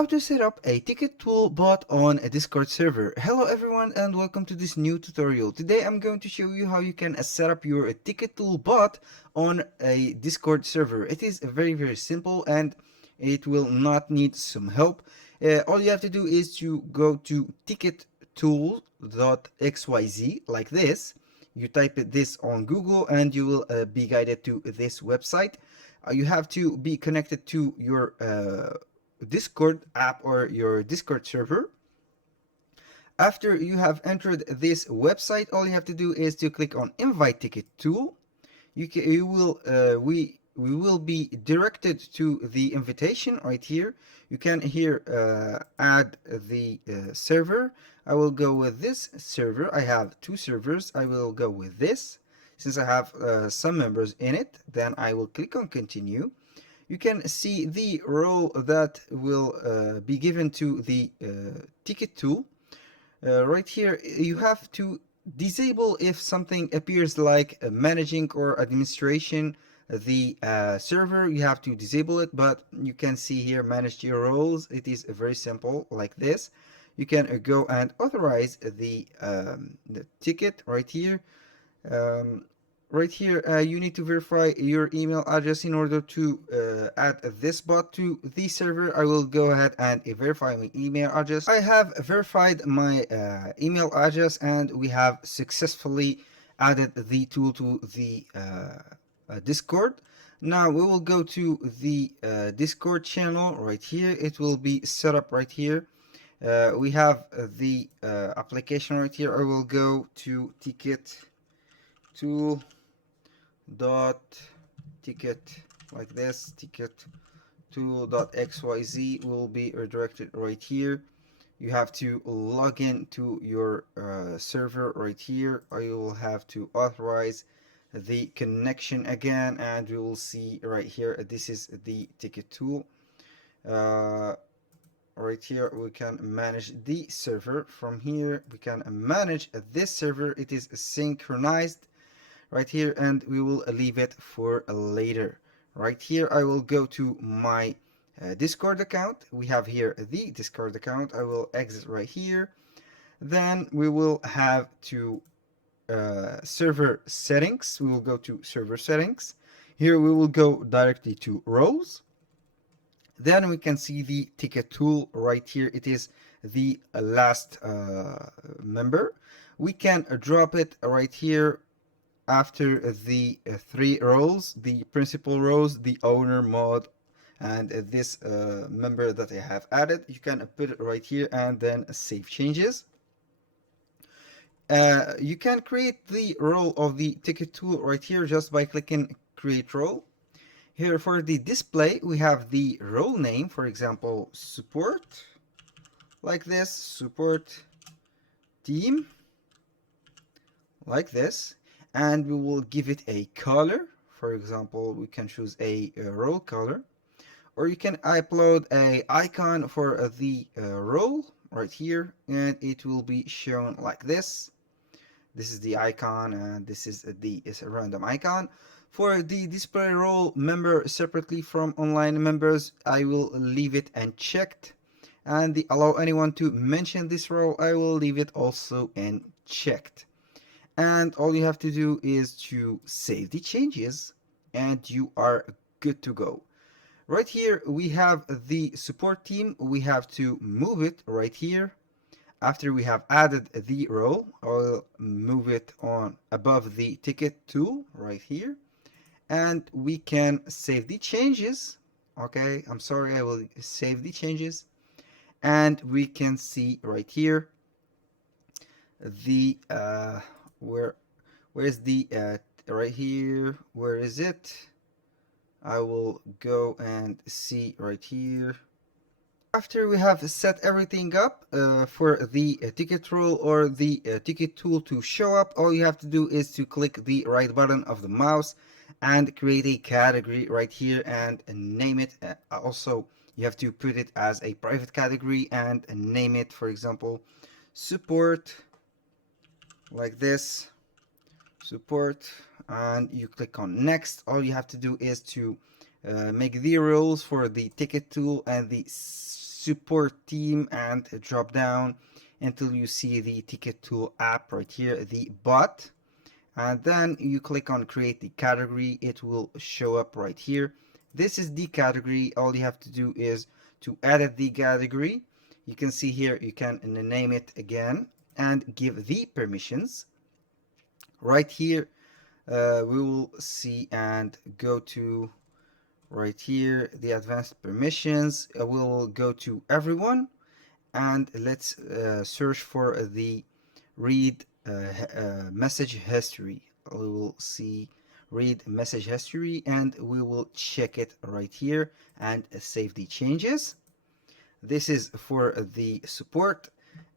How to set up a ticket tool bot on a Discord server. Hello everyone and welcome to this new tutorial. Today I'm going to show you how you can set up your ticket tool bot on a Discord server. It is very simple and it will not need some help. All you have to do is to go to tickettool.xyz like this. You type this on Google and you will be guided to this website. You have to be connected to your Discord app or your Discord server. After you have entered this website, all you have to do is to click on Invite Ticket Tool. We will be directed to the invitation right here. You can here add the server. I will go with this server. I have two servers. I will go with this. Since I have some members in it, then I will click on Continue. You can see the role that will be given to the ticket tool. Right here, you have to disable if something appears like managing or administration the server. You have to disable it, but you can see here manage your roles. It is very simple like this. You can go and authorize the ticket right here. Right here, you need to verify your email address in order to add this bot to the server. I will go ahead and verify my email address. I have verified my email address and we have successfully added the tool to the Discord. Now we will go to the Discord channel right here. It will be set up right here. We have the application right here. I will go to ticket tool dot ticket like this. Ticket tool.xyz will be redirected right here. You have to log in to your server right here. Or you will have to authorize the connection again, and we will see right here this is the ticket tool. Right here we can manage the server. From here we can manage this server. It is synchronized right here, and we will leave it for later. Right here I will go to my Discord account. We have here the Discord account. I will exit right here. Then we will have to server settings. We will go to server settings. Here we will go directly to roles. Then we can see the ticket tool right here. It is the last member. We can drop it right here after the three roles: the principal roles, the owner, mod, and this member that I have added. You can put it right here and then save changes. You can create the role of the ticket tool right here just by clicking create role. Here for the display, we have the role name, for example, support, like this, support team, like this. And we will give it a color. For example, we can choose a role color, or you can upload a icon for the role right here, and it will be shown like this. This is the icon, and this is a random icon. For the display role member separately from online members, I will leave it unchecked, and the allow anyone to mention this role, I will leave it also unchecked. And all you have to do is to save the changes and you are good to go. Right here we have the support team. We have to move it right here. After we have added the role, I'll move it on above the ticket tool right here, and we can save the changes. Okay, I'm sorry, I will save the changes, and we can see right here the where's the right here, where is it? I will go and see right here. After we have set everything up for the ticket role or the ticket tool to show up, all you have to do is to click the right button of the mouse and create a category right here and name it. Also, you have to put it as a private category and name it, for example, support, like this, support, and you click on next. All you have to do is to make the rules for the ticket tool and the support team and drop down until you see the ticket tool app right here, the bot, and then you click on create the category. It will show up right here. This is the category. All you have to do is to edit the category. You can see here, you can name it again and give the permissions. Right here, we will see and go to right here, the advanced permissions. We'll go to everyone and let's search for the read message history. We will see read message history and we will check it right here and save the changes. This is for the support.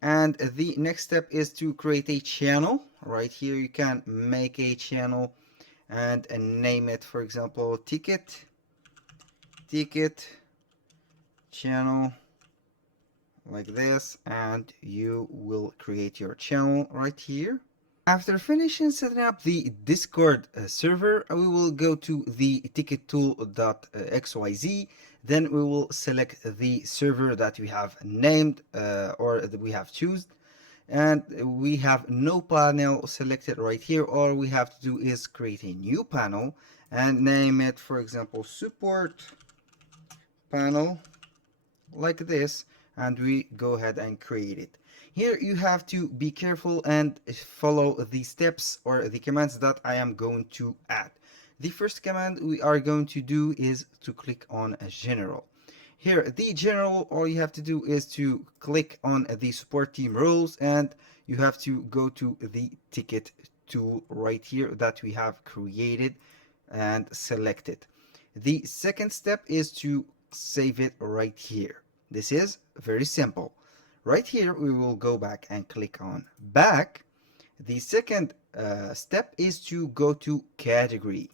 And the next step is to create a channel. Right here you can make a channel and name it, for example, ticket channel, like this, and you will create your channel right here. After finishing setting up the Discord server, we will go to the tickettool.xyz. Then we will select the server that we have named or that we have chosen. And we have no panel selected right here. All we have to do is create a new panel and name it, for example, support panel, like this, and we go ahead and create it. Here you have to be careful and follow the steps or the commands that I am going to add. The first command we are going to do is to click on general. Here, the general, all you have to do is to click on the support team roles and you have to go to the ticket tool right here that we have created and select it. The second step is to save it right here. This is very simple. Right here, we will go back and click on back. The second step is to go to category.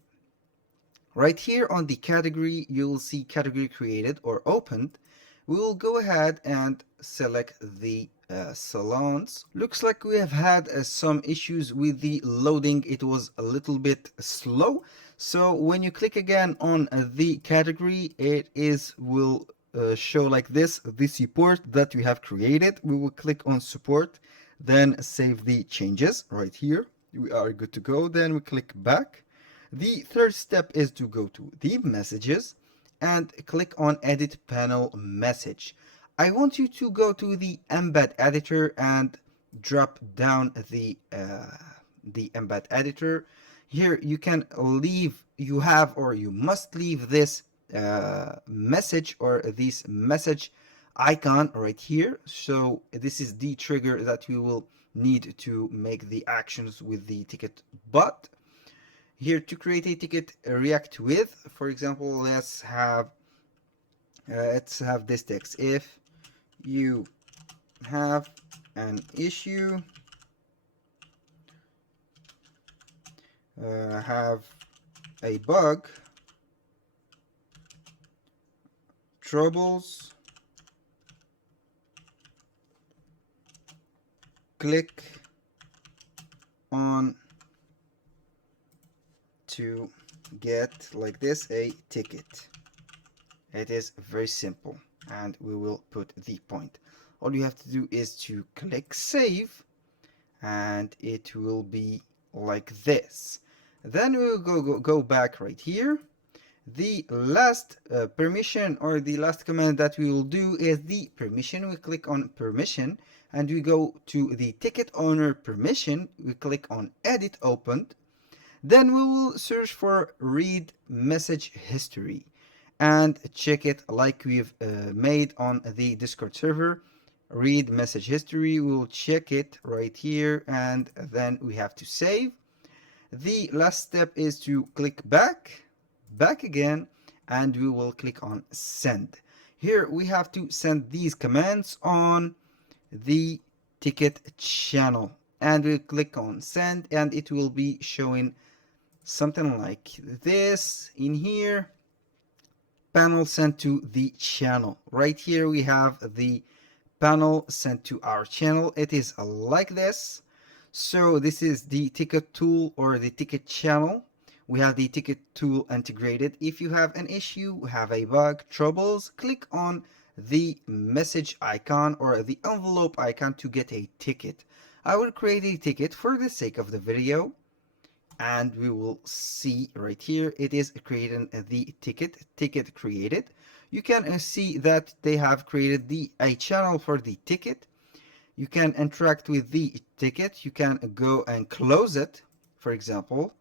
Right here on the category, you'll see category created or opened. We will go ahead and select the salons. Looks like we have had some issues with the loading. It was a little bit slow. So when you click again on the category, it will show like this, the support that we have created. We will click on support, then save the changes right here. We are good to go. Then we click back. The third step is to go to the messages and click on edit panel message. I want you to go to the embed editor and drop down the embed editor. Here you can leave, you have or you must leave this message or this message icon right here. So this is the trigger that we will need to make the actions with the ticket bot. Here to create a ticket react with, for example, let's have this text. If you have an issue, have a bug, troubles, click on to get, like this, a ticket. It is very simple and we will put the point. All you have to do is to click save and it will be like this. Then we will go back right here. The last permission or the last command that we will do is the permission. We click on permission and we go to the ticket owner permission. We click on edit opened. Then we will search for read message history and check it like we've made on the Discord server. Read message history, we will check it right here and then we have to save. The last step is to click back again, and we will click on send. Here we have to send these commands on the ticket channel and we click on send and it will be showing something like this in here. Panel sent to the channel. Right here we have the panel sent to our channel. It is like this. So this is the ticket tool or the ticket channel. We have the ticket tool integrated. If you have an issue, have a bug, troubles, click on the message icon or the envelope icon to get a ticket. I will create a ticket for the sake of the video, and we will see right here it is creating the ticket created. You can see that they have created a channel for the ticket. You can interact with the ticket. You can go and close it, for example,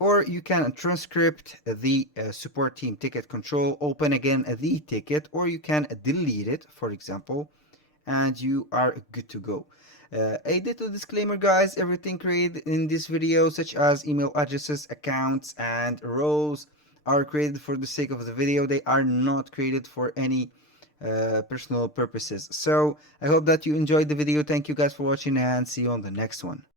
or you can transcript the support team ticket control, open again the ticket, or you can delete it, for example, and you are good to go. A little disclaimer, guys: everything created in this video, such as email addresses, accounts, and roles, are created for the sake of the video. They are not created for any personal purposes. So I hope that you enjoyed the video. Thank you guys for watching, and see you on the next one.